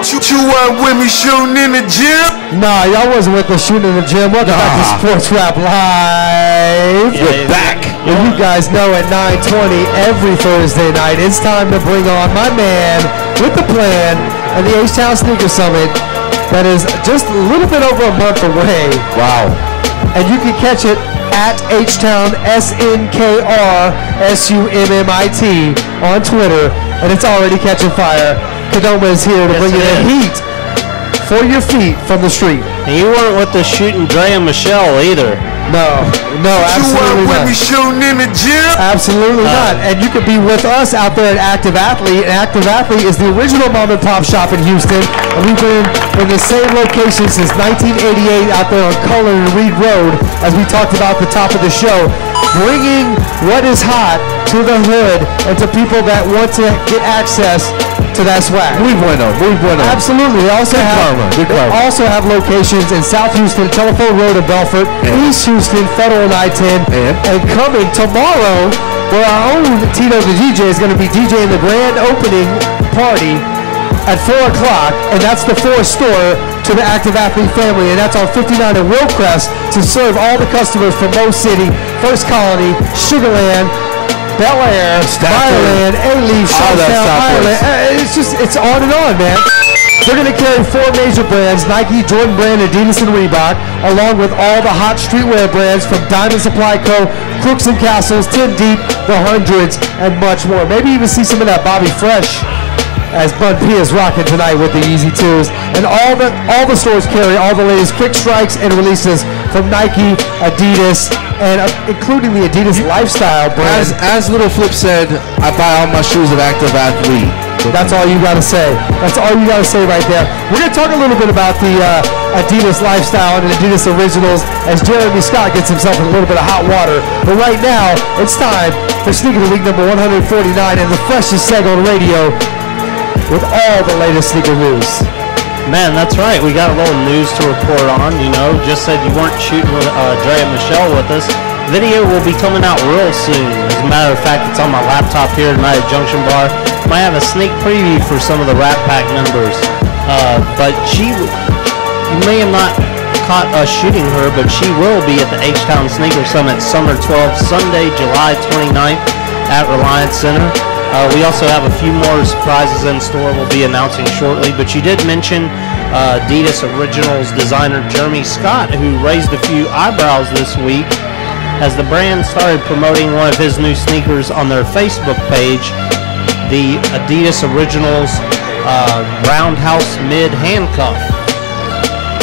You weren't with me shooting in the gym? Nah, y'all wasn't with us shooting in the gym. Welcome back to Sports Rap Live. We're back. And you guys know at 9:20 every Thursday night, it's time to bring on my man with the plan and the Htown Sneaker Summit that is just a little bit over a month away. Wow. And you can catch it at Htown SNKRSUMMIT on Twitter, and it's already catching fire. Kadoma is here to bring you the heat for your feet from the street. And you weren't with the shooting Dre and Michelle either. No, absolutely not. You weren't with me shooting in the gym? Absolutely not. And you could be with us out there at Active Athlete. And Active Athlete is the original mom and pop shop in Houston. And we've been in the same location since 1988 out there on Cullen and Reed Road, as we talked about at the top of the show, bringing what is hot to the hood and to people that want to get access to that swag. Muy bueno. Absolutely. They also have locations in South Houston, Telephone Road in Belfort, East Houston, Federal and I-10, and coming tomorrow, where our own Tito the DJ is going to be DJing the grand opening party at 4 o'clock, and that's the fourth store to the Active Athlete family, and that's on 59 in Willcrest to serve all the customers from Mo City, First Colony, Sugarland, Bel Air, Fireland, A-Leaf, Shoptown, Ireland. It's on and on, man. They're going to carry 4 major brands, Nike, Jordan Brand, Adidas, and Reebok, along with all the hot streetwear brands from Diamond Supply Co., Crooks and Castles, 10 Deep, The Hundreds, and much more. Maybe even see some of that Bobby Fresh as Bud P is rocking tonight with the Yeezy 2s. And all the stores carry all the latest quick strikes and releases from Nike, Adidas, and including the Adidas lifestyle brand. As Little Flip said, I buy all my shoes of Active Athlete. That's all you got to say. That's all you got to say right there. We're going to talk a little bit about the Adidas lifestyle and Adidas originals as Jeremy Scott gets himself in a little bit of hot water. But right now, it's time for Sneaker of the Week number 149 and the freshest seg on radio with all the latest sneaker news. Man, that's right. We got a little news to report on. You know, just said you weren't shooting with Dre and Michelle with us. Video will be coming out real soon. As a matter of fact, it's on my laptop here tonight at Junction Bar. Might have a sneak preview for some of the Rapp Pack members. But you may have not caught us shooting her, but she will be at the Htown Sneaker Summit Summer 12, Sunday, July 29th at Reliance Center. We also have a few more surprises in store we'll be announcing shortly, but you did mention Adidas Originals designer Jeremy Scott, who raised a few eyebrows this week as the brand started promoting one of his new sneakers on their Facebook page, the Adidas Originals Roundhouse Mid Handcuff.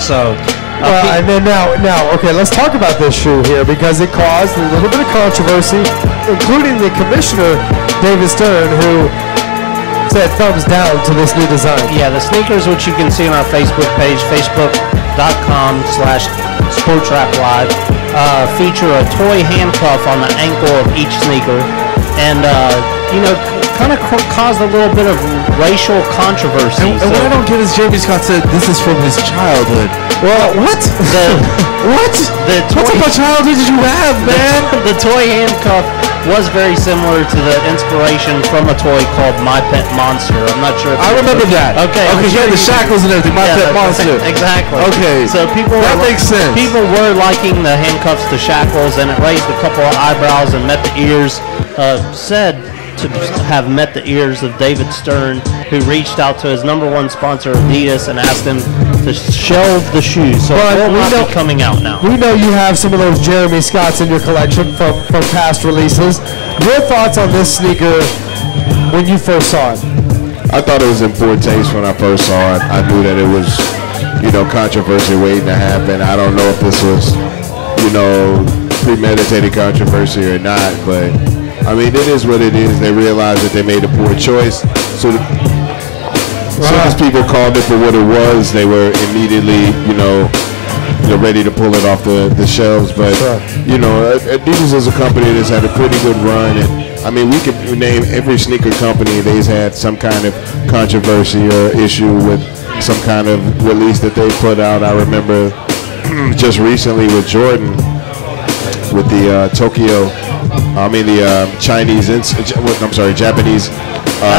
So, and then now, okay, let's talk about this shoe here because it caused a little bit of controversy, including the commissioner, David Stern, who said thumbs down to this new design. Yeah, the sneakers, which you can see on our Facebook page, facebook.com/sportsraplive, feature a toy handcuff on the ankle of each sneaker, and kind of caused a little bit of racial controversy. And what I don't get is Jeremy Scott said this is from his childhood. Well, what? What type of childhood did you have, man? The toy handcuff was very similar to the inspiration from a toy called My Pet Monster. I'm not sure if I remember that. Okay, yeah, the shackles and everything. My Pet Monster. Exactly. Okay. So that makes sense. People were liking the handcuffs to shackles, and it raised a couple of eyebrows and met the ears. Said to have met the ears of David Stern, who reached out to his #1 sponsor Adidas and asked him to shelve the shoes. So it will not be coming out now. We know you have some of those Jeremy Scotts in your collection from past releases. Your thoughts on this sneaker when you first saw it? I thought it was in poor taste when I first saw it. I knew that it was, controversy waiting to happen. I don't know if this was, premeditated controversy or not, but I mean, it is what it is. They realized that they made a poor choice. So as soon as people called it for what it was, they were immediately, ready to pull it off the shelves. But, Adidas is a company that's had a pretty good run. And, I mean, we could name every sneaker company that's had some kind of controversy or issue with some kind of release that they put out. I remember just recently with Jordan, with the Japanese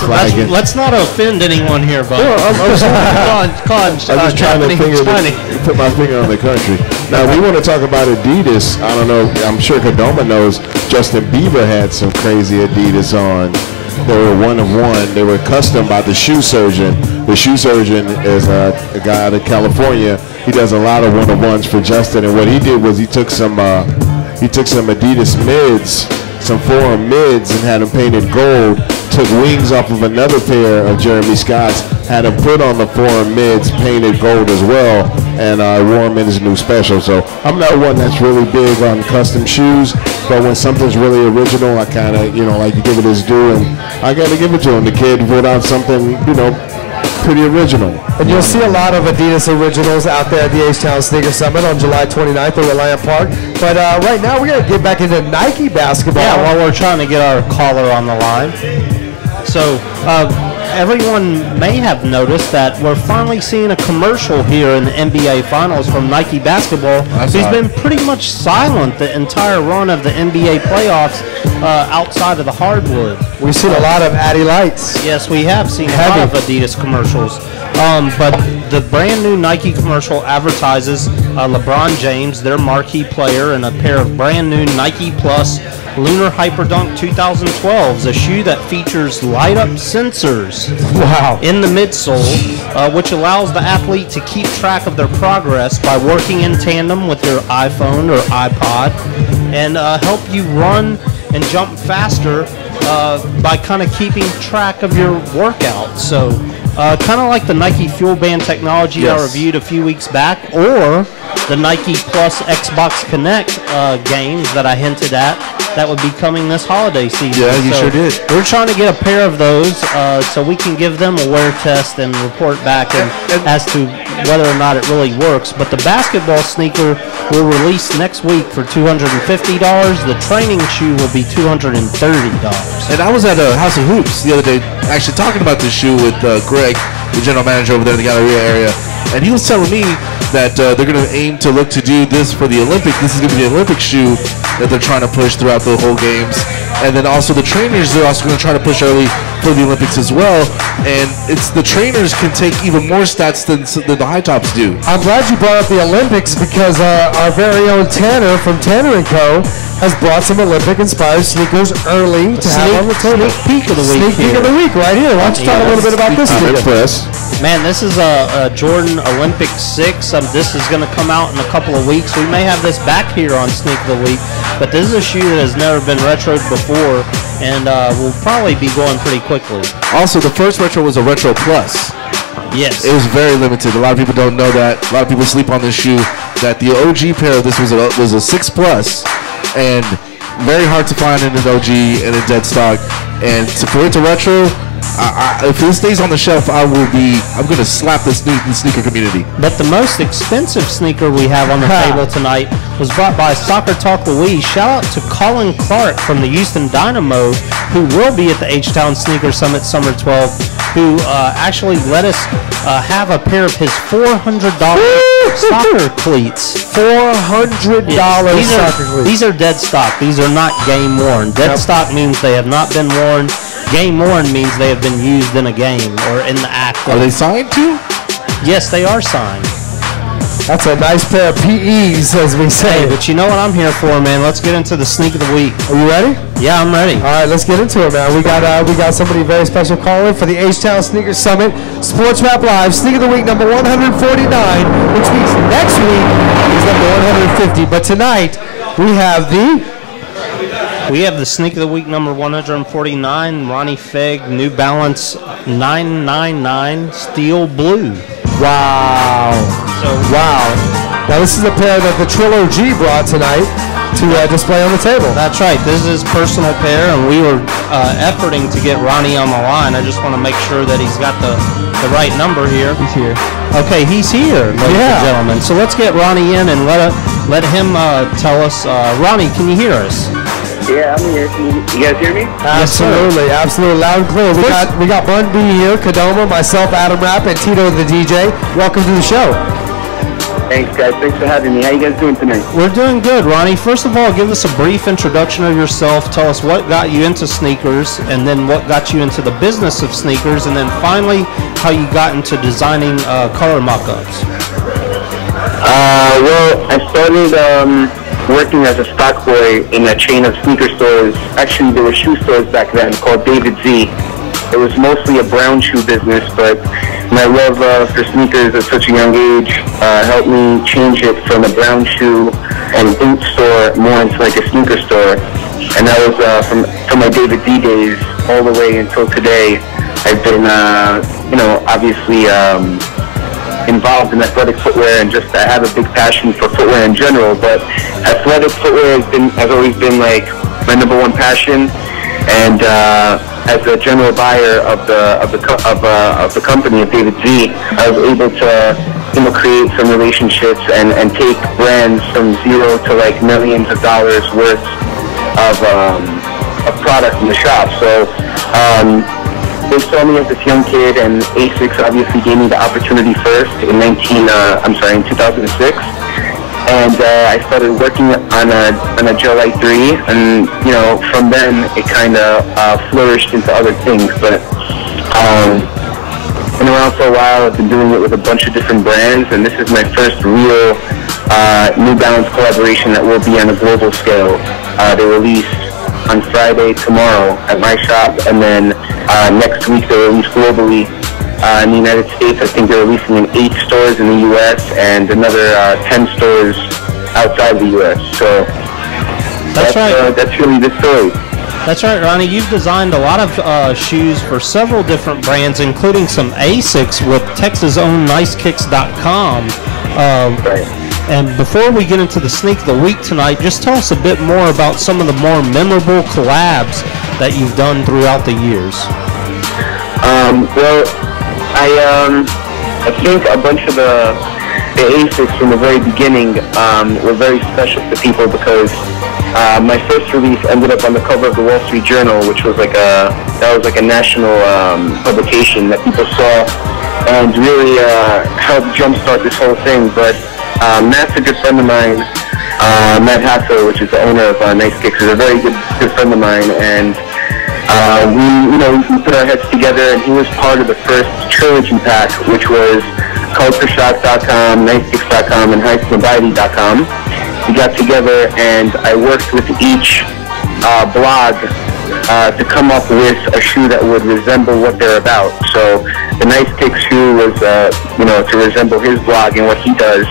flagging. Let's not offend anyone here, but I'm just trying to put my finger on the country. Now, we want to talk about Adidas. I don't know. I'm sure Kadoma knows Justin Bieber had some crazy Adidas on. They were one of one. They were custom by the shoe surgeon. The shoe surgeon is a guy out of California. He does a lot of one-of-ones for Justin. And what he did was he took some Adidas mids, some forearm mids, and had them painted gold. Took wings off of another pair of Jeremy Scott's, had them put on the forearm mids, painted gold as well, and wore them in his new special. So I'm not one that's really big on custom shoes, but when something's really original, I kind of, like to give it his due, and I got to give it to him. The kid put out something, pretty original. And you'll see a lot of Adidas originals out there at the Htown Sneaker Summit on July 29th at Reliant Park. But right now, we're going to get back into Nike basketball. Yeah, while we're trying to get our caller on the line. So, everyone may have noticed that we're finally seeing a commercial here in the NBA Finals from Nike Basketball, who's been pretty much silent the entire run of the NBA playoffs outside of the hardwood. We've seen a lot of Addy lights. Yes, we have seen a lot of Adidas commercials. But the brand new Nike commercial advertises LeBron James, their marquee player, and a pair of brand new Nike Plus Lunar Hyperdunk 2012s, a shoe that features light-up sensors in the midsole, which allows the athlete to keep track of their progress by working in tandem with your iPhone or iPod, and help you run and jump faster by kind of keeping track of your workout. So kind of like the Nike Fuel Band technology I reviewed a few weeks back, or the Nike Plus Xbox Connect games that I hinted at that would be coming this holiday season. Yeah, you sure did. We're trying to get a pair of those so we can give them a wear test and report back as to whether or not it really works. But the basketball sneaker will release next week for $250. The training shoe will be $230. And I was at House of Hoops the other day actually talking about this shoe with Greg, the general manager over there in the Galleria area. And he was telling me that they're going to aim to look to do this for the Olympics. This is going to be the Olympic shoe that they're trying to push throughout the whole games. And then also the trainers, they're also going to try to push early for the Olympics as well. And it's the trainers can take even more stats than the high tops do. I'm glad you brought up the Olympics because our very own Tanner from Tanner & Co. has brought some Olympic-inspired sneakers early to have on the table. Sneak peek of the week. Sneak peek of the week right here. Why don't you talk a little bit about this sneaker? Man, this is a Jordan Olympic 6. This is going to come out in a couple of weeks. We may have this back here on Sneak of the Week, but this is a shoe that has never been retroed before and will probably be going pretty quickly. Also, the first retro was a Retro Plus. Yes. It was very limited. A lot of people don't know that. A lot of people sleep on this shoe. That the OG pair of this was a 6 Plus, and very hard to find in an OG and in dead stock. And for it to retro, if it stays on the shelf, I'm going to slap the sneaker community. But the most expensive sneaker we have on the table tonight was brought by Soccer Talk Louise. Shout out to Colin Clark from the Houston Dynamo, who will be at the Htown Sneaker Summit Summer 12, who actually let us have a pair of his $400 soccer cleats. $400 soccer cleats. These are dead stock. These are not game worn. Dead stock means they have not been worn. Game worn means they have been used in a game or in the act. Are they signed too? Yes, they are signed. That's a nice pair of PEs, as we say. Hey, but you know what I'm here for, man. Let's get into the Sneak of the Week. Are you ready? Yeah, I'm ready. All right, let's get into it, man. We got somebody very special calling for the Htown Sneaker Summit Sports Rap Live Sneak of the Week number 149, which means next week is number 150. But tonight we have the Sneak of the Week number 149, Ronnie Fieg, New Balance 999 Steel Blue. Wow. Wow. Now this is a pair that the Trilogy brought tonight to display on the table. That's right. This is his personal pair, and we were efforting to get Ronnie on the line. I just want to make sure that he's got the right number here. He's here. Okay, he's here, ladies and gentlemen. So let's get Ronnie in and let him tell us. Ronnie, can you hear us? Yeah, I'm here. You guys hear me? Absolutely, absolutely, loud and clear. We got Bun B here, Kadoma, myself, Adam Rapp, and Tito the DJ. Welcome to the show. Thanks, guys. Thanks for having me. How you guys doing tonight? We're doing good, Ronnie. First of all, give us a brief introduction of yourself. Tell us what got you into sneakers, and then what got you into the business of sneakers, and then finally how you got into designing color mock-ups. Well, I started working as a stock boy in a chain of sneaker stores. Actually, there were shoe stores back then called David Z. It was mostly a brown shoe business, but my love for sneakers at such a young age helped me change it from a brown shoe and boot store more into like a sneaker store. And that was from my David Z days all the way until today. I've been, obviously involved in athletic footwear, and just I have a big passion for footwear in general. But athletic footwear has always been like my number one passion. And as a general buyer of the company of David Z, I was able to create some relationships and take brands from zero to like millions of dollars worth of product in the shop. So they saw me as this young kid, and ASICS obviously gave me the opportunity first in 2006. And I started working on a Gel Light 3, and from then it kind of flourished into other things. But been around for a while. I've been doing it with a bunch of different brands, and this is my first real New Balance collaboration that will be on a global scale. They release on Friday tomorrow at my shop, and then next week they release globally. In the United States, I think they're releasing in 8 stores in the U.S. and another 10 stores outside the U.S. So that's right. That's really the story. That's right, Ronnie. You've designed a lot of shoes for several different brands, including some ASICs with Texas' own nicekicks.com. Right. And before we get into the Sneak of the Week tonight, just tell us a bit more about some of the more memorable collabs that you've done throughout the years. Well, I think a bunch of the ASICs from the very beginning were very special to people because my first release ended up on the cover of the Wall Street Journal, which was like a national publication that people saw and really helped jumpstart this whole thing. But Matt's a good friend of mine. Matt Hasso, which is the owner of Nice Kicks, is a very good friend of mine, and we put our heads together, and he was part of the first trilogy pack, which was cultureshock.com, nicekicks.com, and highsnobiety.com. We got together, and I worked with each blog to come up with a shoe that would resemble what they're about. So the Nice Kicks shoe was, to resemble his blog and what he does.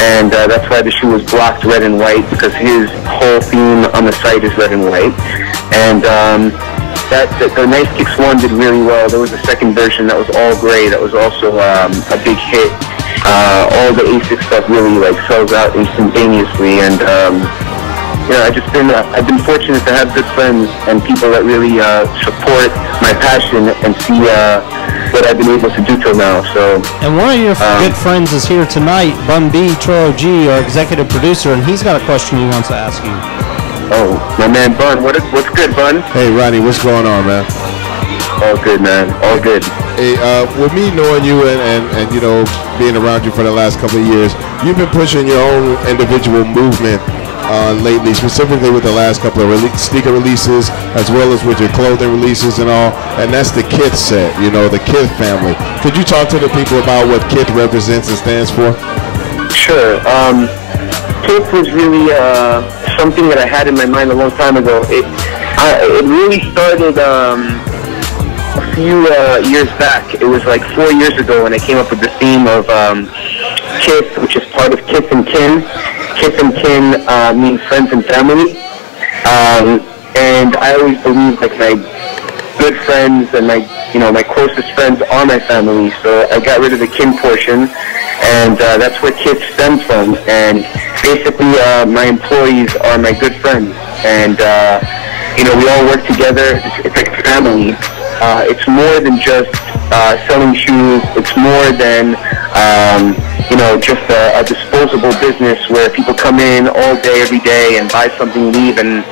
And that's why the shoe was blocked red and white, because his whole theme on the site is red and white. And the Nice Kicks 1 did really well. There was a second version that was all gray that was also a big hit. All the ASIC stuff really sells out instantaneously, and I've been fortunate to have good friends and people that really support my passion and see what I've been able to do till now. So, and one of your good friends is here tonight, Bun B, Troro G, our executive producer, and he's got a question he wants to ask you. Oh, my man Bun, what's good, Bun? Hey, Ronnie, what's going on, man? All good, man. All good. Hey, with me knowing you and being around you for the last couple of years, you've been pushing your own individual movement lately, specifically with the last couple of sneaker releases, as well as with your clothing releases and all, and that's the Kith set, the Kith family. Could you talk to the people about what Kith represents and stands for? Sure. Kith was really something that I had in my mind a long time ago. It really started a few years back. It was like 4 years ago when I came up with the theme of Kith, which is part of Kith and Kin. Kith and Kin means friends and family. And I always believed my good friends and my closest friends are my family. So I got rid of the kin portion, and that's where Kith stems from. And basically, my employees are my good friends, and we all work together. It's like family. It's more than just selling shoes. It's more than just a disposable business where people come in all day, every day, and buy something, leave, and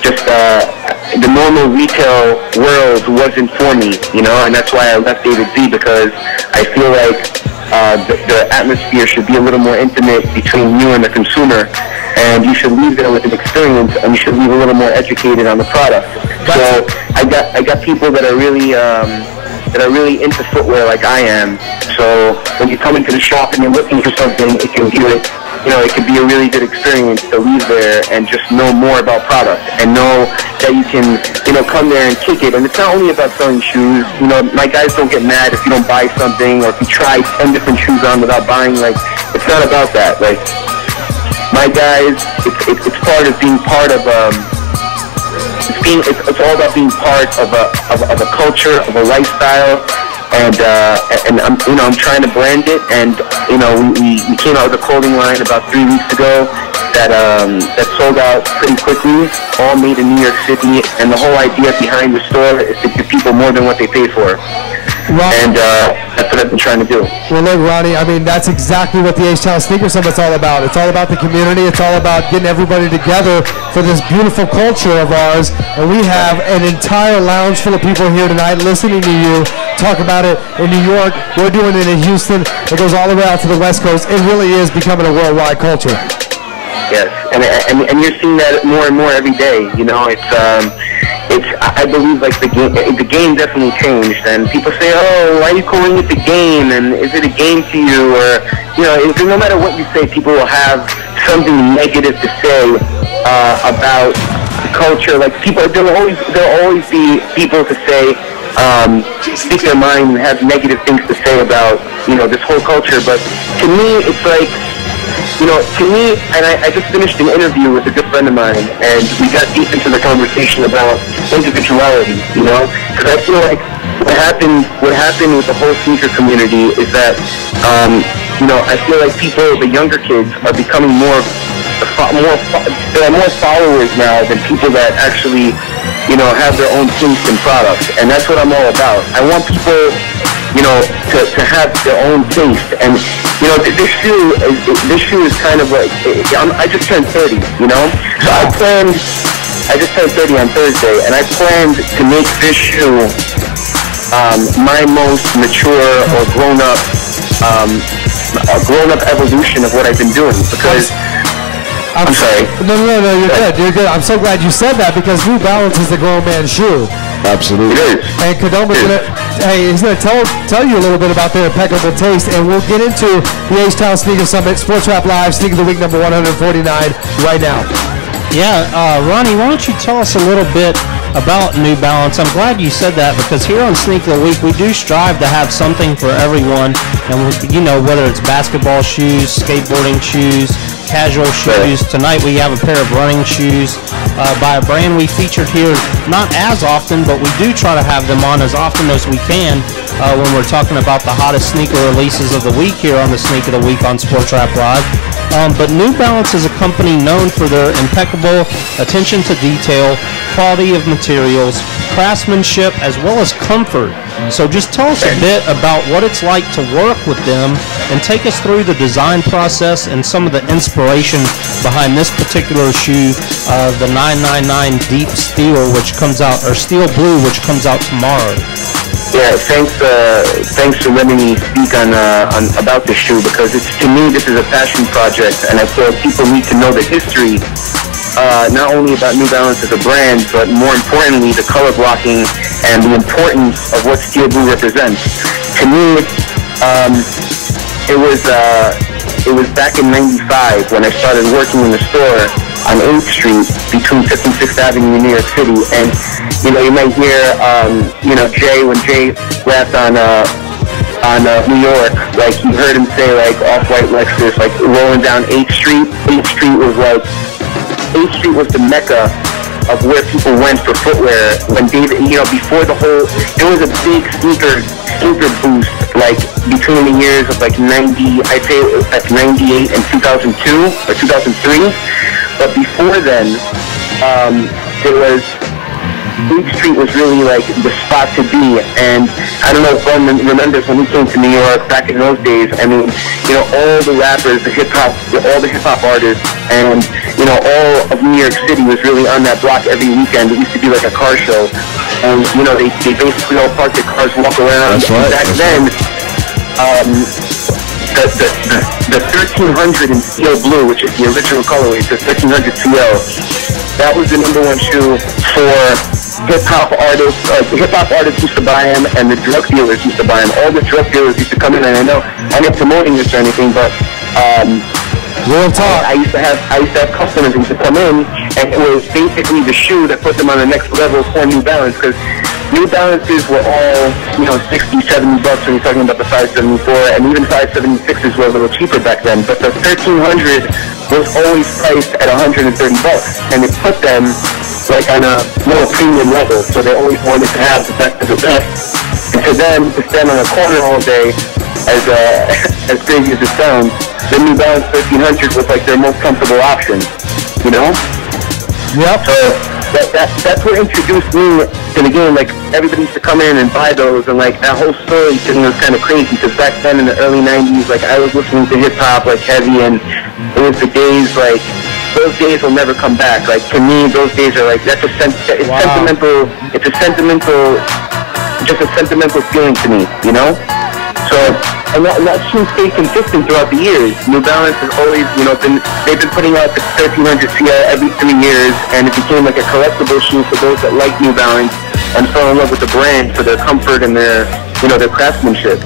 just the normal retail world wasn't for me, and that's why I left David Z, because I feel like the atmosphere should be a little more intimate between you and the consumer, and you should leave there with an experience, and you should leave a little more educated on the product. So I got people that are really into footwear like I am. So when you come into the shop and you're looking for something, it can be a really good experience to leave there and just know more about product and know that you can, come there and kick it. And it's not only about selling shoes. My guys don't get mad if you don't buy something or if you try 10 different shoes on without buying. Like, it's not about that. Like, my guys, it's part of being part of it's all about being part of a culture, of a lifestyle, and I'm trying to blend it. And we came out with a clothing line about 3 weeks ago that sold out pretty quickly, all made in New York City. And the whole idea behind the store is to give people more than what they pay for. And that's what I've been trying to do. Well, look, Ronnie, I mean, that's exactly what the Htown Sneaker Summit's all about. It's all about the community. It's all about getting everybody together for this beautiful culture of ours. And we have an entire lounge full of people here tonight listening to you talk about it in New York. We're doing it in Houston. It goes all the way out to the West Coast. It really is becoming a worldwide culture. Yes, and you're seeing that more and more every day. I believe like the game definitely changed, and people say, oh, why are you calling it the game, and is it a game to you? Or no matter what you say, people will have something negative to say about the culture. Like, there'll always be people to say, speak their mind and have negative things to say about this whole culture. But to me, it's like, to me, and I just finished an interview with a good friend of mine, and we got deep into the conversation about individuality, because I feel like what happened with the whole sneaker community is that, I feel like people, the younger kids, are becoming there are more followers now than people that actually, have their own taste in products, and that's what I'm all about. I want people, to have their own taste. And this shoe is kind of like, I just turned 30, so I just turned 30 on Thursday, and I planned to make this shoe my most mature or grown up evolution of what I've been doing, because I'm sorry. No, you're good. I'm so glad you said that, because New Balance is the grown man's shoe. Absolutely. It is. And Kadoma's he's gonna tell you a little bit about their impeccable taste, and we'll get into the Htown Sneaker Summit, Sports Rap Live, Sneaker of the Week number 149 right now. Yeah, Ronnie, why don't you tell us a little bit about New Balance? I'm glad you said that, because here on Sneaker of the Week, we do strive to have something for everyone, and whether it's basketball shoes, skateboarding shoes, casual shoes. Tonight we have a pair of running shoes by a brand we featured here not as often, but we do try to have them on as often as we can when we're talking about the hottest sneaker releases of the week here on the Sneaker of the Week on Sports Rap Live. But New Balance is a company known for their impeccable attention to detail, quality of materials, craftsmanship, as well as comfort. So just tell us a bit about what it's like to work with them, and take us through the design process and some of the inspiration behind this particular shoe, the 999 Deep Steel, which comes out, or Steel Blue, which comes out tomorrow. Yeah, thanks for letting me speak on about this shoe, because to me this is a passion project, and I feel like people need to know the history, not only about New Balance as a brand, but more importantly the color blocking and the importance of what Steel Blue represents. To me, it was back in '95 when I started working in the store on 8th Street between 5th and 6th Avenue in New York City. And you might hear Jay, when Jay rapped on New York, like, you heard him say like Off-White Lexus, like rolling down 8th Street. 8th Street was the mecca of where people went for footwear. When David, before there was a big sneaker boost, like between the years of like 90, I'd say like 98 and 2002 or 2003. But before then, there was 8th Street was really like the spot to be. And I don't know if one remembers when we came to New York back in those days. I mean, all the rappers, all the hip hop artists, and all of New York City was really on that block every weekend. It used to be like a car show, and they basically all parked their cars, walk around. That's right. Back then, the 1300 in steel blue, which is the original colorway, the 1300 CL, that was the #1 shoe for hip-hop artists. Hip-hop artists used to buy them, and the drug dealers used to buy them. All the drug dealers used to come in, and I know I'm not promoting this or anything, but real talk. I used to have customers who used to come in, and it was basically the shoe that put them on the next level for New Balance, because New Balances were all, $60, $70 when you're talking about the 574, and even 576s were a little cheaper back then. But the 1300 was always priced at $130, and it put them like on a more premium level. So they always wanted to have the best of the best. And to them, to stand on a corner all day, as crazy as it sounds, the New Balance 1300 was like their most comfortable option. Yep. So that's what introduced me to the game. Like, everybody used to come in and buy those, and like that whole story to me was kind of crazy, because back then in the early 90s, like I was listening to hip hop like heavy, and it was the days like those days will never come back. Like, to me, those days are like, it's sentimental. It's a sentimental, just a sentimental feeling to me, So, and that shoe stayed consistent throughout the years. New Balance has always, they've been putting out the 1300 CL every 3 years, and it became like a collectible shoe for those that like New Balance and fell in love with the brand for their comfort and their, their craftsmanship.